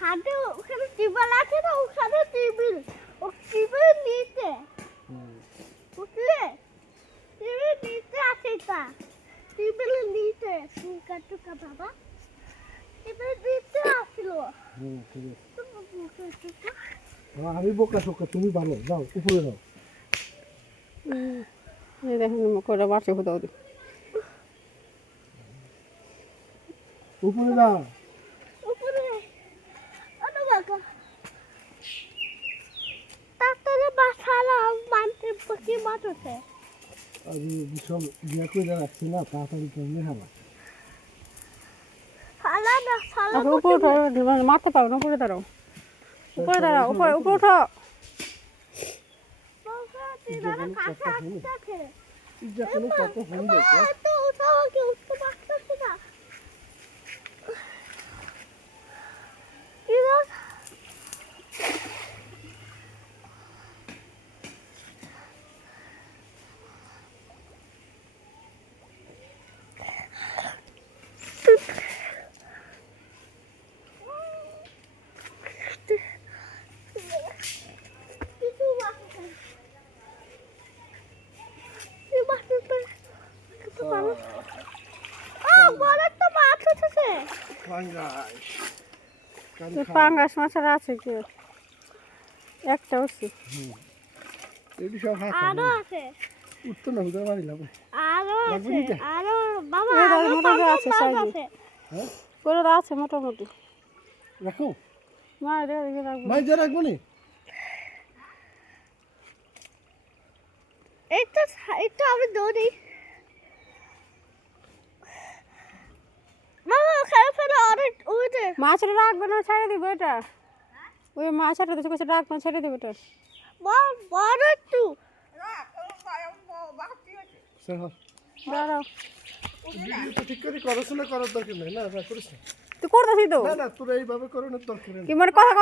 খাদে ওখানে টিউবওয়েল আছে না ওখানে টিউবওয়েল নিচে বুঝলে টিউবওয়েল নিচে আছে এটা টিউবওয়েল নিচে টুকা টুকা বাবা টিউবওয়েল নিচে আসলো ঠিক আছে আমি বোকা শোকা তুমি ভালো যাও উপরে যাও এই দেখেন করে মারছে কোথাও উপরে যাও উপরে আনো বাবা তাড়াতাড়ি বাসালা মানতে বসে মাঠে আমি বিশাল ইয়া করে রাখছি না তাড়াতাড়ি করলে হবে ফালা না ফালা উপরে উঠো মারতে পারো না উপরে দাঁড়াও উপরে দাঁড়াও উপরে উপরে উঠো বাবা দিদার কাছে আসছে ইজ্জা কোনো কথা শুনবো তো উঠাও কি উঠতে পারছিস না দিদার পাঙ্গাস পাঙ্গাস মাছের আছে কি একটা উঠছি এটি সব হাত আরো আছে উঠতো না হুদা মারিলাম আরো আছে আরো বাবা এই আরো মোটামুটি আছে মাছ সাইজে। আছে হ্যাঁ করে আছে মোটামুটি রাখো মার রেখে রাখবো মাই যা রাখবো নি এটা আমি দৌড়ি মামা খেলে ফেলে অনেক উঠে মাছটা রাখবে না ছেড়ে দিব এটা ওই মাছটা তো কিছু রাখবে না ছেড়ে দিব এটা বড় একটু দাঁড়াও ভিডিওটা ঠিক করে পড়াশোনা করার দরকার নেই না করিস না তুই করতেছিস তো না তোরা এইভাবে করানোর দরকার নেই কি মানে কথা